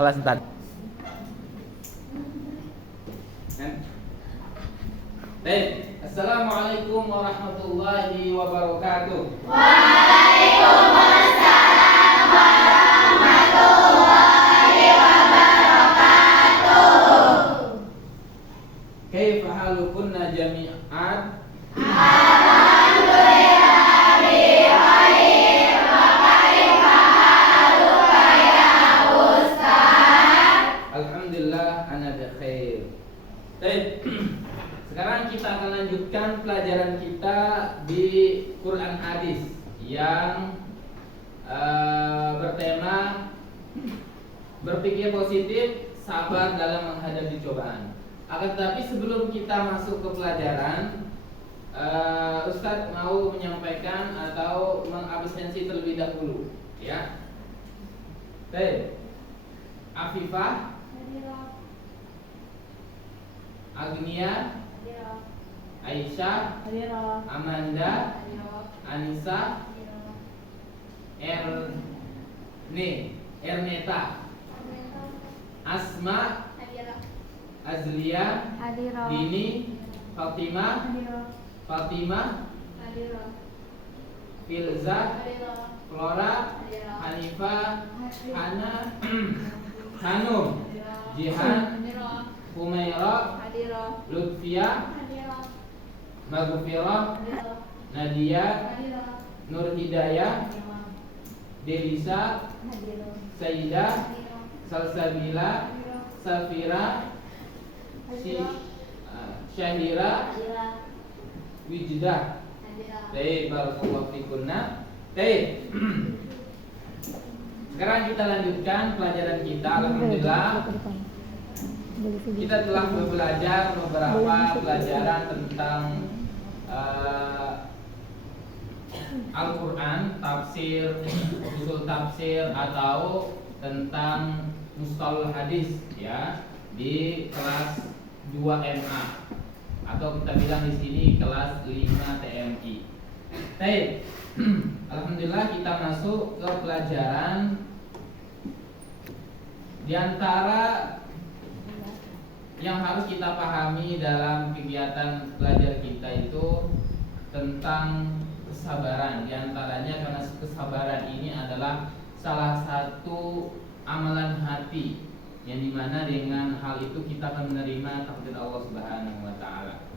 kelas tadi. Baik, assalamualaikum warahmatullahi wabarakatuh. Waalaikumsalam warahmatullahi wabarakatuh. Kaifa halukunna jami'an? Alhamdulillah bi khair. Wa kaifa haluka ya Ustaz? Alhamdulillah ana bi khair. Baik. Sekarang kita akan lanjutkan pelajaran kita di Quran Hadis yang bertema berpikir positif, sabar dalam menghadapi cobaan. Akan tetapi sebelum kita masuk ke pelajaran, Ustadz mau menyampaikan atau mengabsensi terlebih dahulu, ya. Baik. Afifah, Agnia, Aisyah, Amanda, Anissa, Erneta, Asma, Azlia, Dini, Fatimah, Filza, Flora, Hanifah, Hana, Hanum, Jihan, Humairah, Lutfia, Maghfirah, Nadia, Nur Hidayah, Delisa, Sayyidah, Salsabila, Safira, Syahira, Wijdah. Baik, barakallahu fikunna. Baik. Sekarang kita lanjutkan pelajaran kita. Alhamdulillah kita telah belajar beberapa pelajaran tentang Al-Quran, tafsir, usul tafsir atau tentang mustalahul hadis, ya, di kelas 2 MA atau kita bilang di sini kelas 5 TMI. Baik. Alhamdulillah kita masuk ke pelajaran. Di antara yang harus kita pahami dalam kegiatan belajar kita itu tentang kesabaran. Di antaranya karena kesabaran ini adalah salah satu amalan hati yang dimana dengan hal itu kita akan menerima takdir Allah Subhanahu wa taala.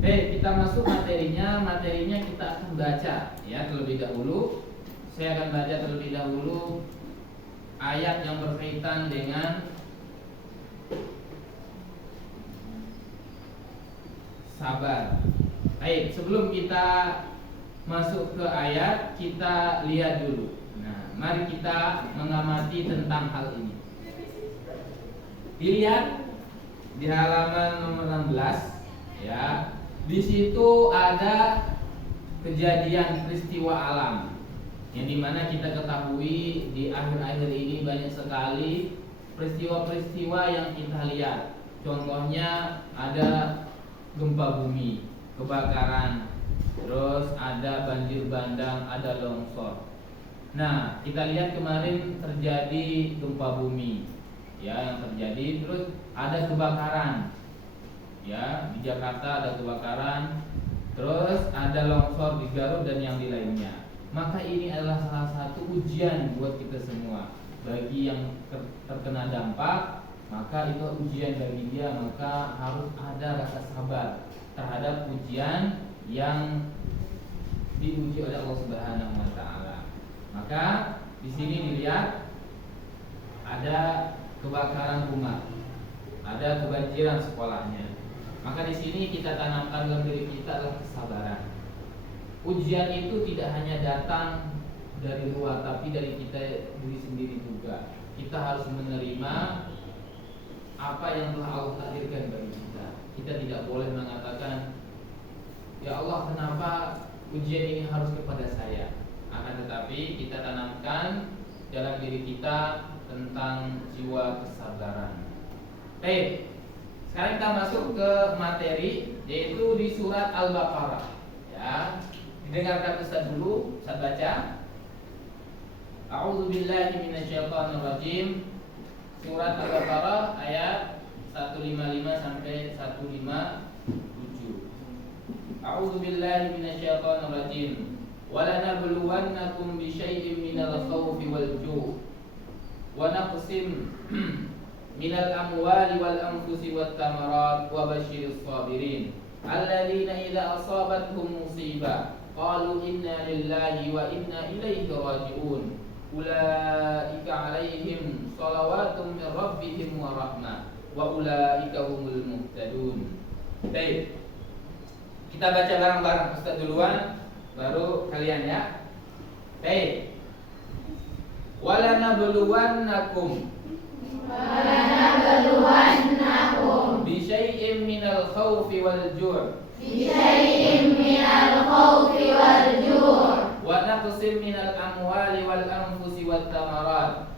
Oke, kita masuk materinya. Materinya kita akan baca ya terlebih dahulu. Saya akan baca terlebih dahulu ayat yang berkaitan dengan sabar. Baik, sebelum kita masuk ke ayat, kita lihat dulu. Nah, mari kita mengamati tentang hal ini. Dilihat di halaman nomor 16, ya. Di situ ada kejadian peristiwa alam yang dimana kita ketahui di akhir-akhir ini banyak sekali peristiwa-peristiwa yang kita lihat. Contohnya ada gempa bumi, kebakaran, terus ada banjir bandang, ada longsor. Nah, kita lihat kemarin terjadi gempa bumi, ya, yang terjadi, terus ada kebakaran, ya, di Jakarta ada kebakaran, terus ada longsor di Garut dan yang di lainnya. Maka ini adalah salah satu ujian buat kita semua. Bagi yang terkena dampak, maka itu ujian bagi dia, maka harus ada rasa sabar terhadap ujian yang diuji oleh Allah Subhanahu wa taala. Maka di sini dilihat ada kebakaran rumah, ada kebanjiran sekolahnya. Maka di sini kita tanamkan dalam diri kita adalah kesabaran. Ujian itu tidak hanya datang dari luar, tapi dari kita diri sendiri juga. Kita harus menerima apa yang telah Allah takdirkan bagi kita. Kita tidak boleh mengatakan, ya Allah, kenapa ujian ini harus kepada saya. Akan tetapi kita tanamkan dalam diri kita tentang jiwa kesabaran. Baik, sekarang kita masuk ke materi, yaitu di surat Al-Baqarah. Ya, didengarkan Ustaz dulu, Ustaz baca. A'udzu billahi minasyaitonir rajim. surat Al-Baqarah ayat 155 sampai 157. A'udzu billahi minasyaitonir rajim. Walanabluwannakum bisyai'im minal khawfi wal ju' wa naqsim minal amwali wal anfusi wat tamarat wa basyiris sabirin alladzina idza asabathum musibah qalu inna lillahi wa inna ilaihi raji'un ulaika 'alaihim shalawatun min rabbihim wa rahmah wa ulaika humul muhtadun. Baik. Kita baca bareng-bareng, Ustaz duluan baru kalian ya. Baik. Walanabluwannakum bisyai'im minal khawfi wal ju' wa naqsim minal amwali wal anfusi wat tamarat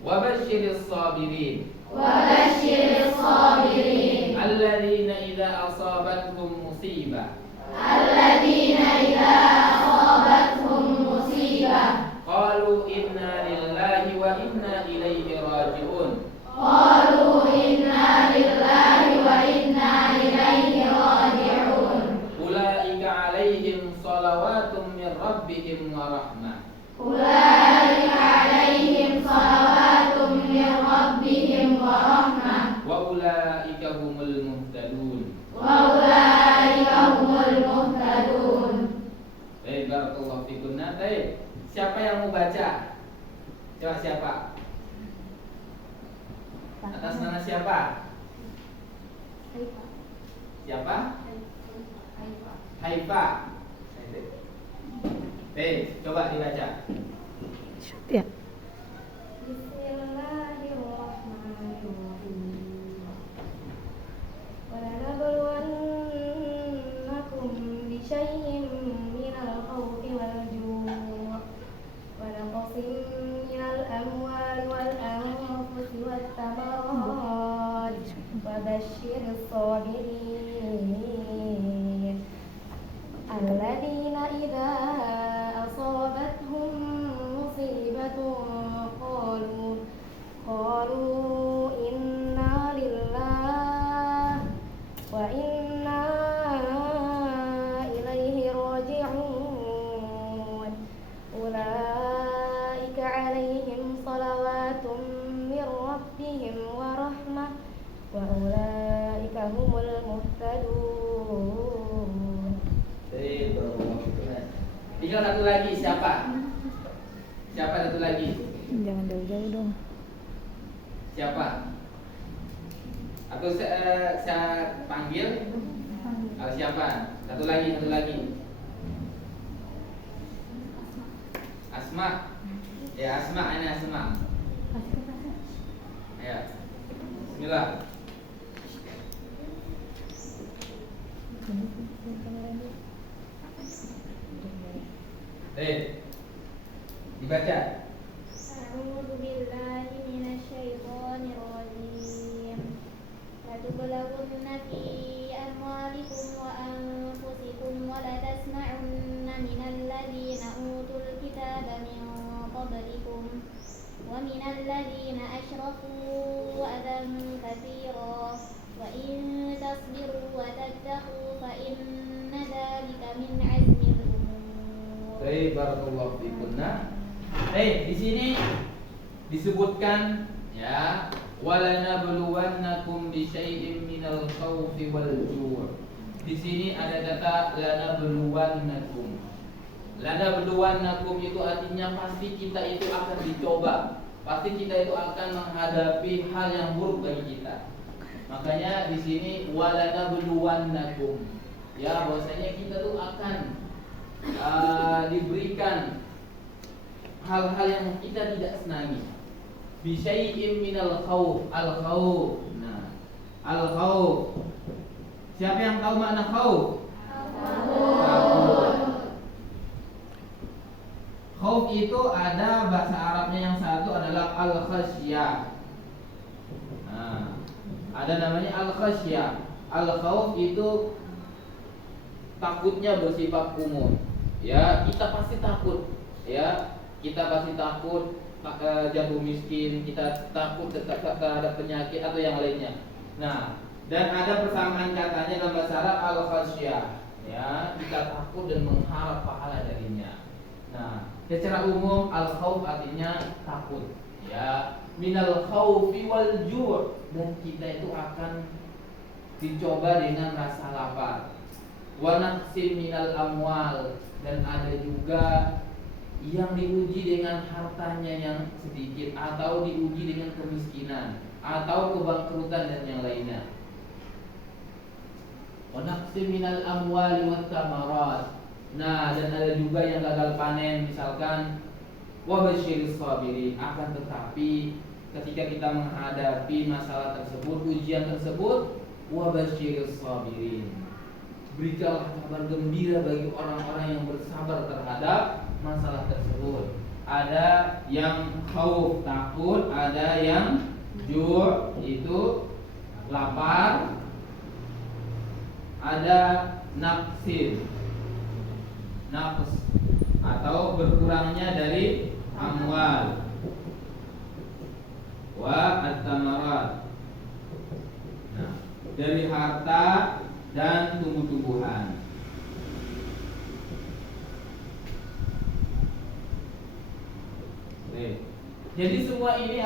wa basyiris sabirin alladzina idza asabathum musibah qalu inna lillahi wa inna ilaihi raji'un ulaika 'alaihim shalawatun min rabbihim wa rahmah wa ulaika humul muhtadun. Baik, barakallahu fikum. Baik. Siapa yang mau baca? Coba siapa? Atas nama siapa? Siapa? Haifa. Baik, coba dibaca. Ya. Walanabluwannakum bisyai'im minal khawfi wal ju' wa naqsim minal amwali wal anfusi wat tamarat wa basyiris sabirin alladzina idza asabathum musibatun qalu inna lillahi wa inna ilaihi raji'un ulaika 'alaihim salawatun min rabbihim wa rahmah wa ulaika humul muhtadun. Baik, barakallahu fikum. Tinggal satu lagi, siapa? Siapa satu lagi? Jangan jauh-jauh dong. Siapa? Atau saya panggil? Siapa? Satu lagi. Asma. Ya, Asma, ini Asma. Ya. Bismillah. Dibaca. A'udzu billahi minasyaitonir rajim. Latublaghunna fi amwalikum wa anfusikum wa la tasma'unna minal ladzina utul kitaba min qablikum wa minal ladzina asyraku adan katsira wa in tasbiru wa tattaqu fa inna dzalika min 'azmil umur. Baik, barakallahu fikum. Di sini disebutkan ya, walanabluwannakum bisyai'im minal khawfi wal ju'. Di sini ada kata lanabluwannakum. Lanabluwannakum itu artinya pasti kita itu akan dicoba. Pasti kita itu akan menghadapi hal yang buruk bagi kita. Makanya di sini walanabluwannakum. Ya, bahwasanya kita tuh akan diberikan hal-hal yang kita tidak senangi. Bisyai'im minal khawf. Al-khawf. Nah, al-khawf. Siapa yang tahu makna khawf? Takut. Khawf itu ada bahasa Arabnya yang satu adalah al-khasyah. Nah, ada namanya al-khasyah. Al-khawf itu takutnya bersifat umum. ya kita pasti takut, ya kita pasti takut jatuh miskin, kita takut terhadap penyakit atau yang lainnya. Nah, dan ada persamaan katanya dalam bahasa Arab al-khasyah, ya kita takut dan mengharap pahala darinya. Nah, secara umum al-khauf artinya takut, ya minal khaufi wal ju', dan kita itu akan dicoba dengan rasa lapar. Wa naqsim minal amwal, dan ada juga yang diuji dengan hartanya yang sedikit, atau diuji dengan kemiskinan atau kebangkrutan dan yang lainnya. Wa naqsim minal amwali wat thamarat. Nah, dan ada juga yang gagal panen, misalkan wa basyiris sabirin. Akan tetapi ketika kita menghadapi masalah tersebut, ujian tersebut, wa basyiris sabirin, berikanlah kabar gembira bagi orang-orang yang bersabar terhadap masalah tersebut. Ada yang khauf takut, ada yang ju' itu lapar, ada naqsin naqs atau berkurangnya dari amwal, wa at-tamarat, nah, dari harta dan tumbuh-tumbuhan. Oke. Jadi semua ini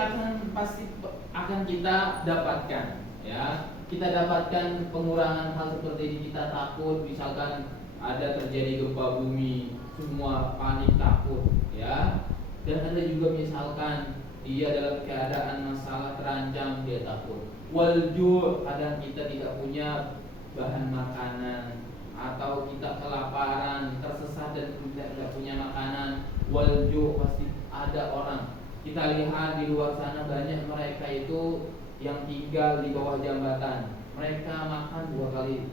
pasti akan kita dapatkan, ya. Kita dapatkan pengurangan hal seperti ini, kita takut, misalkan ada terjadi gempa bumi, semua panik takut, ya. Dan ada juga misalkan dia dalam keadaan masalah terancam, dia takut. Wal ju', kadang kita tidak punya bahan makanan, atau kita kelaparan, tersesat dan tidak punya makanan. Wal ju', pasti ada orang. Kita lihat di luar sana banyak mereka itu yang tinggal di bawah jambatan. Mereka makan 2 kali,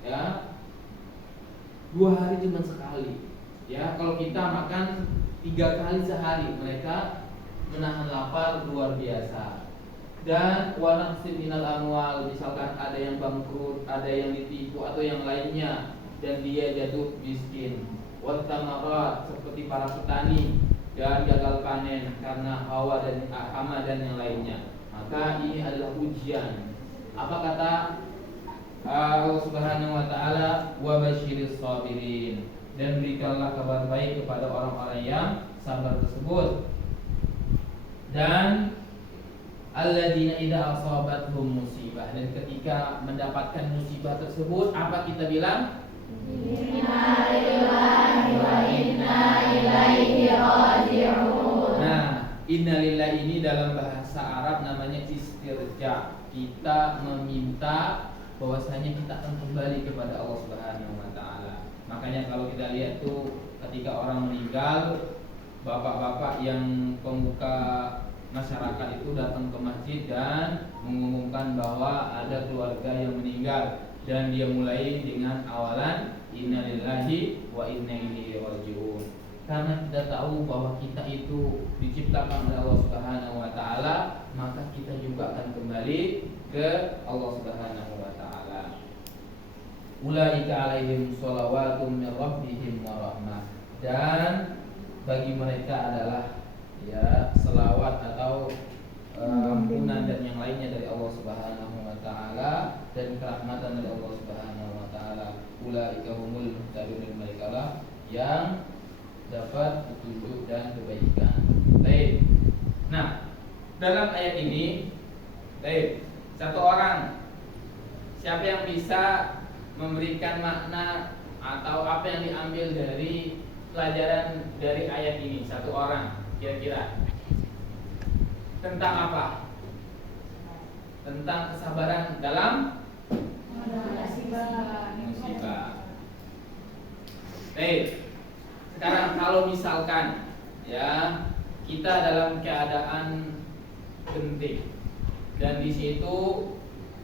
ya 2 hari cuma sekali, ya. Kalau kita makan 3 kali sehari, mereka menahan lapar luar biasa. Dan wa naqsim minal amwal, misalkan ada yang bangkrut, ada yang ditipu atau yang lainnya, dan dia jatuh miskin. Wat tamarat, seperti para petani dan gagal panen karena hawa dan hama dan yang lainnya. Maka ini adalah ujian. Apa kata Allah Subhanahu wa taala, wa basyiris sabirin, dan berikanlah kabar baik kepada orang-orang yang sabar tersebut. Dan alladzina idza asabathum musibah, dan ketika mendapatkan musibah tersebut, apa kita bilang? Inna lillahi wa inna ilaihi raji'un. Nah, inna lillahi ini dalam bahasa Arab namanya istirja. Kita meminta bahwasanya kita akan kembali kepada Allah Subhanahu wa taala. Makanya kalau kita lihat tuh ketika orang meninggal, bapak-bapak yang pemuka masyarakat itu datang ke masjid dan mengumumkan bahwa ada keluarga yang meninggal, dan dia mulai dengan awalan innalillahi wa inna ilaihi raji'un. Karena kita tahu bahwa kita itu diciptakan oleh Allah Subhanahu wa taala, maka kita juga akan kembali ke Allah Subhanahu wa taala. Ulaika alaihim shalawatun min rabbihim wa rahmah, dan bagi mereka adalah ya selawat atau ampunan dan yang lainnya dari Allah Subhanahu wa taala, dan kerahmatan dari Allah Subhanahu wa taala. Ulaika humul muhtadun, mereka lah yang dapat petunjuk dan kebaikan. Baik. Nah, dalam ayat ini, baik, satu orang, siapa yang bisa memberikan makna atau apa yang diambil dari pelajaran dari ayat ini? Satu orang, kira-kira tentang apa? Tentang kesabaran dalam musibah. Baik. Sekarang kalau misalkan ya kita dalam keadaan genting, dan di situ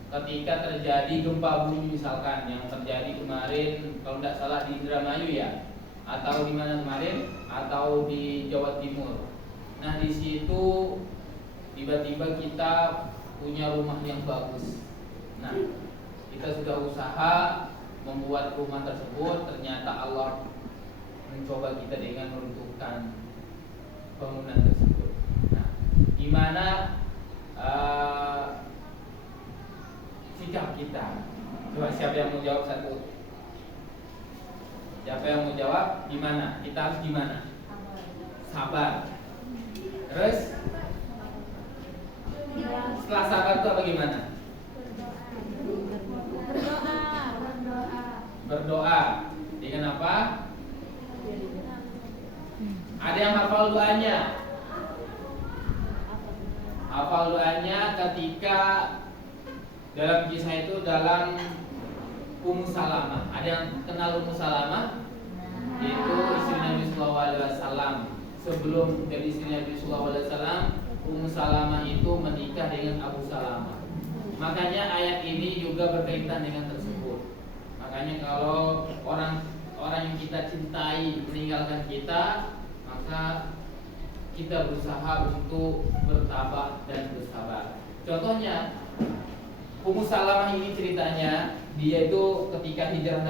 ketika terjadi gempa bumi misalkan yang terjadi kemarin, kalau tidak salah di Indramayu ya, atau di mana kemarin, atau di Jawa Timur. Nah, di situ tiba-tiba kita punya rumah yang bagus. Nah, kita sudah usaha membuat rumah tersebut, ternyata Allah mencoba kita dengan meruntuhkan bangunan tersebut. Nah, gimana sikap kita? Coba siapa yang mau jawab satu? Siapa yang mau jawab? Gimana? Kita harus gimana? Sabar. Terus setelah sabar itu apa gimana? Berdoa. Dengan apa? Ada yang hafal doanya? Hafal doanya ketika dalam kisah itu dalam Ummu Salamah. Ada yang kenal Ummu Salamah? Yaitu istri Nabi Sallallahu Alaihi Wasallam. Sebelum jadi istri Nabi Sallallahu Alaihi Wasallam, Ummu Salamah itu menikah dengan Abu Salamah. Makanya ayat ini juga berkaitan dengan tersebut. Makanya kalau orang yang kita cintai meninggalkan kita, maka kita berusaha untuk bertabah dan bersabar. Contohnya Ummu Salamah ini ceritanya, dia itu ketika hijrah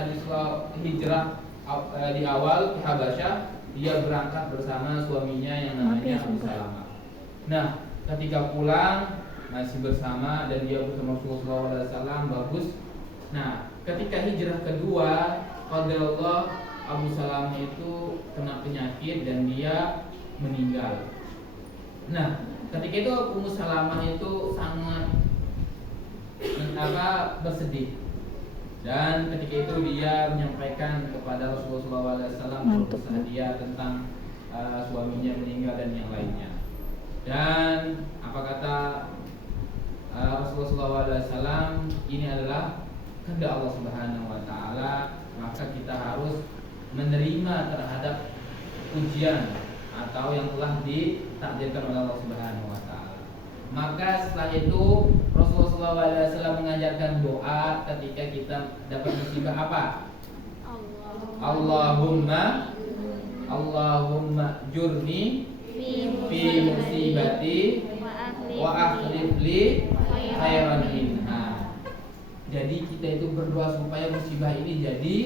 di awal ke Habasyah, dia berangkat bersama suaminya yang namanya Abu Salamah. Nah, ketika pulang masih bersama dan dia bersama Rasulullah SAW, bagus. Nah, ketika hijrah kedua, qadarullah Abu Salamah itu kena penyakit dan dia meninggal. Nah, ketika itu Ummu Salamah itu sangat bersedih. Dan ketika itu dia menyampaikan kepada Rasulullah SAW kisah dia tentang suaminya meninggal dan yang lainnya. Dan apa kata Rasulullah SAW, ini adalah kehendak Allah Subhanahu Wa Taala, maka kita harus menerima terhadap ujian atau yang telah ditakdirkan oleh Allah Subhanahu Wa Taala. Maka setelah itu Rasulullah SAW mengajarkan doa ketika kita dapat musibah apa? Allahumma jurni fi musibati wa akhlif li khairan minha. Jadi kita itu berdoa supaya musibah ini jadi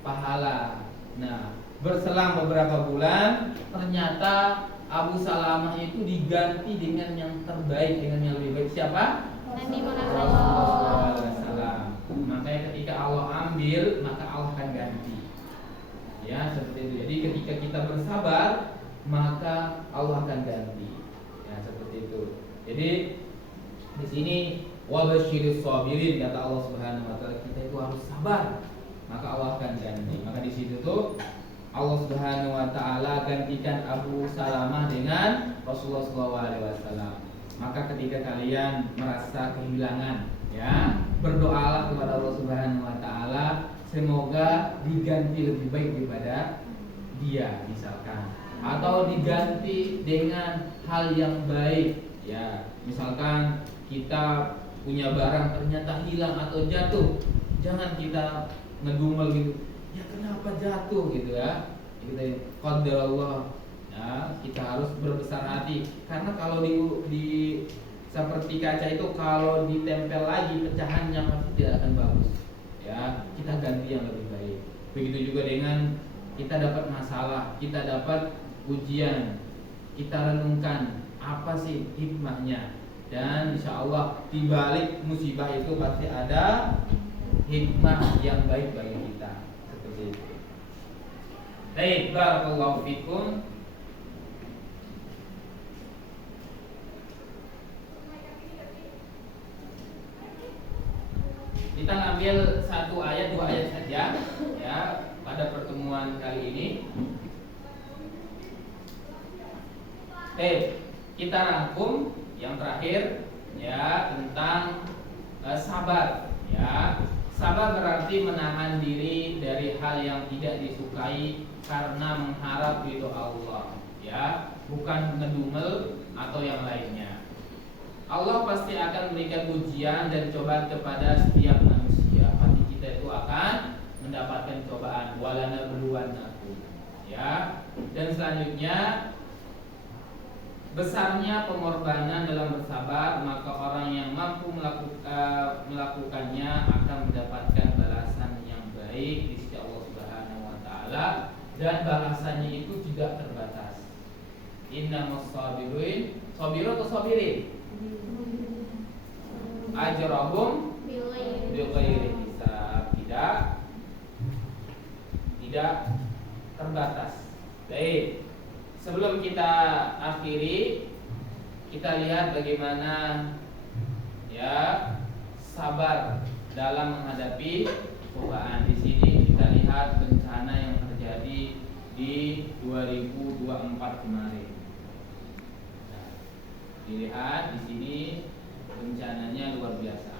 pahala. Nah, berselang beberapa bulan ternyata Abu Salamah itu diganti dengan yang terbaik, dengan yang lebih baik. Siapa? Nabi Muhammad SAW. Makanya ketika Allah ambil, maka Allah akan ganti. Ya, seperti itu. Jadi ketika kita bersabar, maka Allah akan ganti. Ya, seperti itu. Jadi di sini wabasyiris sabirin, kata Allah Subhanahu Wa Taala, kita itu harus sabar, maka Allah akan ganti. Maka di situ tuh Allah Subhanahu Wa Taala gantikan Abu Salamah dengan Rasulullah SAW. Maka ketika kalian merasa kehilangan, ya, berdoalah kepada Allah Subhanahu Wa Taala, semoga diganti lebih baik daripada dia, misalkan, atau diganti dengan hal yang baik. Ya, misalkan kita punya barang ternyata hilang atau jatuh, jangan kita ngedumel gitu. Ya kenapa jatuh gitu ya? Kita qadarullah, ya, kita harus berbesar hati karena kalau di seperti kaca itu kalau ditempel lagi pecahannya pasti tidak akan bagus. Ya, kita ganti yang lebih baik. Begitu juga dengan kita dapat masalah, kita dapat ujian, kita renungkan apa sih hikmahnya, dan insya Allah di balik musibah itu pasti ada hikmah yang baik bagi kita. Seperti itu. Baik, barakallahu fikum. Kita ngambil satu ayat, dua ayat saja ya pada pertemuan kali ini. Kita rangkum yang terakhir ya tentang sabar ya. Sabar berarti menahan diri dari hal yang tidak disukai karena mengharap ridho Allah ya, bukan ngedumel atau yang lainnya. Allah pasti akan memberikan ujian dan cobaan kepada setiap manusia. Pasti kita itu akan mendapatkan cobaan. Walana buluwannakum ya. Dan selanjutnya, besarnya pengorbanan dalam bersabar, maka orang yang mampu melakukannya akan mendapatkan balasan yang baik di sisi Allah Subhanahu Wa Taala dan balasannya itu tidak terbatas. Innamas sabirin, sabirun atau sabirin? Ajrahum bighairi hisab, tidak terbatas. Baik. Sebelum kita akhiri, kita lihat bagaimana ya sabar dalam menghadapi cobaan. Di sini kita lihat bencana yang terjadi di 2024 kemarin. Nah, dilihat di sini bencananya luar biasa.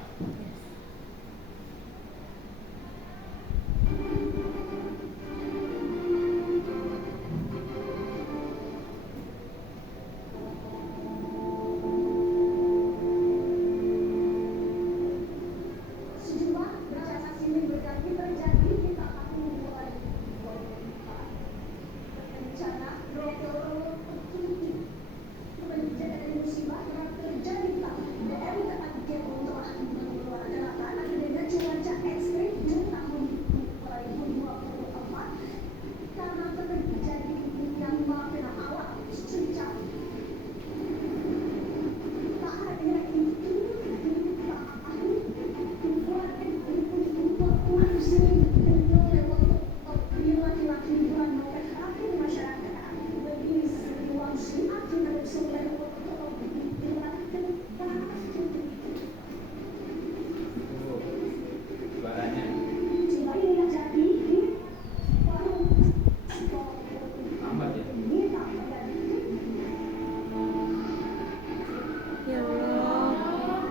Ya Allah.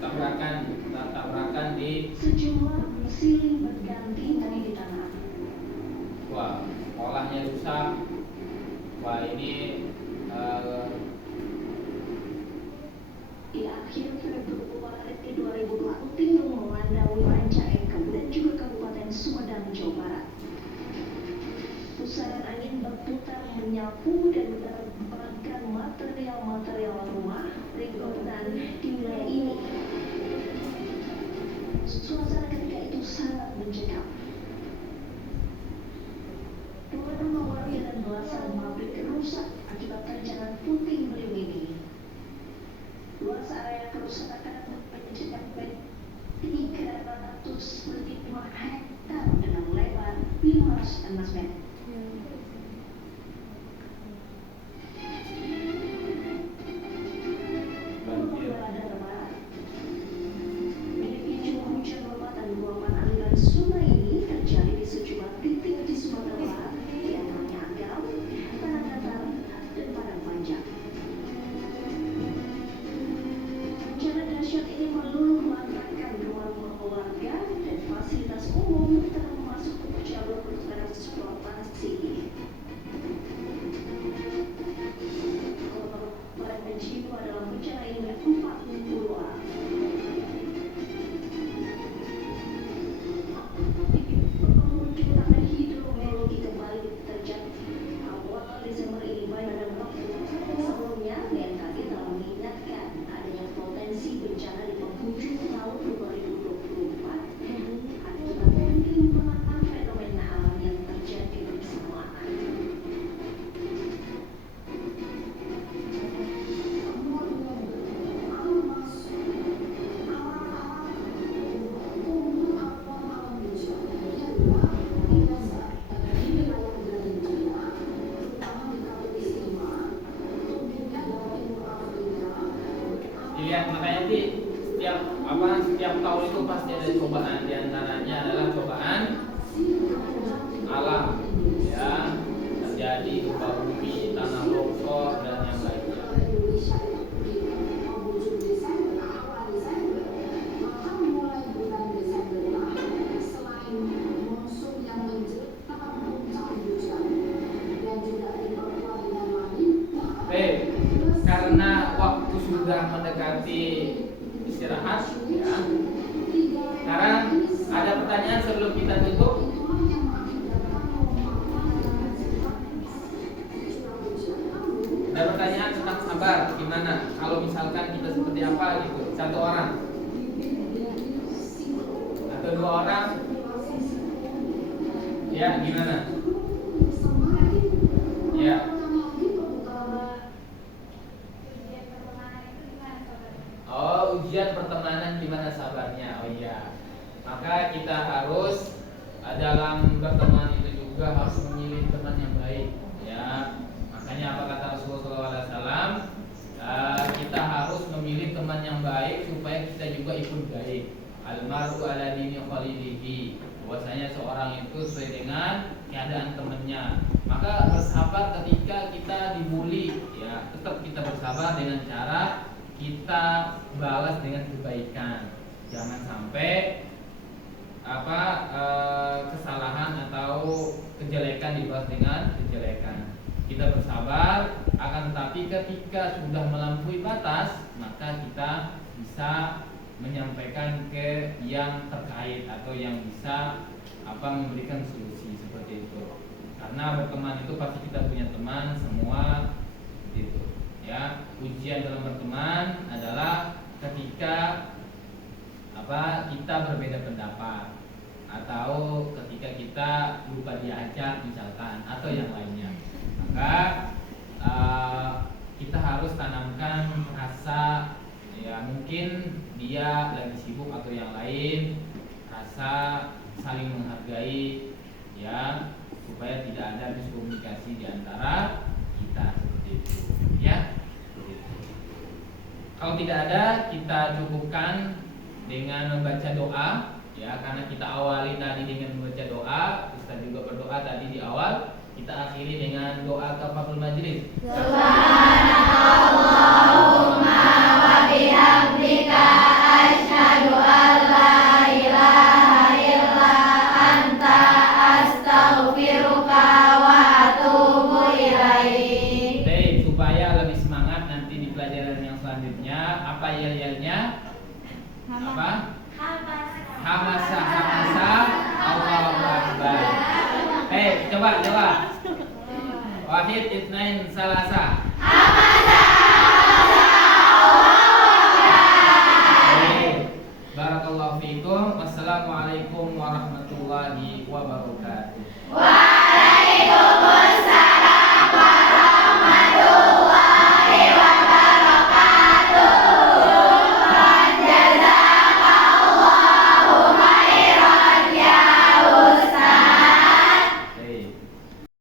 Tabrakan di sejumlah silih berganti di tanah. Wah, sekolahnya rusak. Wah, ini Di akhir Februari 2020 Tindung melanda wilayah Caengkem dan juga Kabupaten Sumedang, Jawa Barat. Pusaran angin berputar menyapu dan menerbangkan material-material rumah lingkungan di wilayah ini. Suasana ketika itu sangat mencekam. Dua rumah warga dan belasan pabrik rusak akibat terjangan puting beliung ini. Luas area kerusakan mencapai 305 hektar dengan lebar 516 meter. Hujan lebat dan luapan aliran sungai ini terjadi di sejumlah titik di Sumatera Barat, di antaranya Agam, Tanah Datar, dan Padang Panjang. Bencana dahsyat ini meluluh lantakkan rumah-rumah warga dan fasilitas umum termasuk jalur transportasi. Korban jiwa dalam bencana ini 40 orang. Pemukiman hidrometeorologi kembali terjadi awal Desember ini. Badan sebelumnya BMKG telah mengingatkan adanya potensi bencana di penghujung tahun 2024 akibat limpahan fenomena alam yang terjadi bersamaan. dilihat, makanya sih setiap tahun itu pasti ada cobaan. Di antaranya adalah cobaan alam, ya, terjadi gempa bumi, tanah longsor dan yang lainnya. Baik, karena waktu sudah mendekati istirahat, ya. Sekarang ada pertanyaan sebelum kita tutup. Ada pertanyaan tentang sabar, gimana? Kalau misalkan kita seperti apa gitu, satu orang atau dua orang Ya, gimana? Ya. Oh, ujian pertemanan gimana sabarnya? Oh iya. Maka kita harus dalam berteman itu juga harus memilih teman yang baik, ya. Makanya apa kata Rasulullah SAW? Kita harus memilih teman yang baik supaya kita juga ikut baik. Almaru ala dini khalilihi. Bahwasanya seorang itu sesuai dengan keadaan temannya. Maka bersabar ketika kita dibully, ya, tetap kita bersabar dengan cara kita balas dengan kebaikan. Jangan sampai kesalahan atau kejelekan dibalas dengan kejelekan. Kita bersabar, akan tetapi ketika sudah melampaui batas, maka kita bisa menyampaikan ke yang terkait atau yang bisa memberikan solusi seperti itu. Karena berteman itu pasti kita punya teman semua gitu. Ya, ujian dalam berteman adalah ketika kita berbeda pendapat atau ketika kita lupa diajak misalkan atau yang lainnya. Maka kita harus tanamkan rasa, ya mungkin dia lagi sibuk atau yang lain, rasa saling menghargai, ya, supaya tidak ada miskomunikasi di antara kita seperti itu, ya. Kalau tidak ada, kita cukupkan dengan membaca doa, ya, karena kita awali tadi dengan membaca doa, Ustaz juga berdoa tadi di awal. Kita akhiri dengan doa kafatul majlis. Subhanallahumma wa bihamdika asyhadu an la ilaha illa anta astaghfiruka wa atubu ilaik. Baik, supaya lebih semangat nanti di pelajaran yang selanjutnya, apa yel-yelnya? Apa? Hamasa Allahu Akbar. Coba. Wahid, Itsnain, Salasa.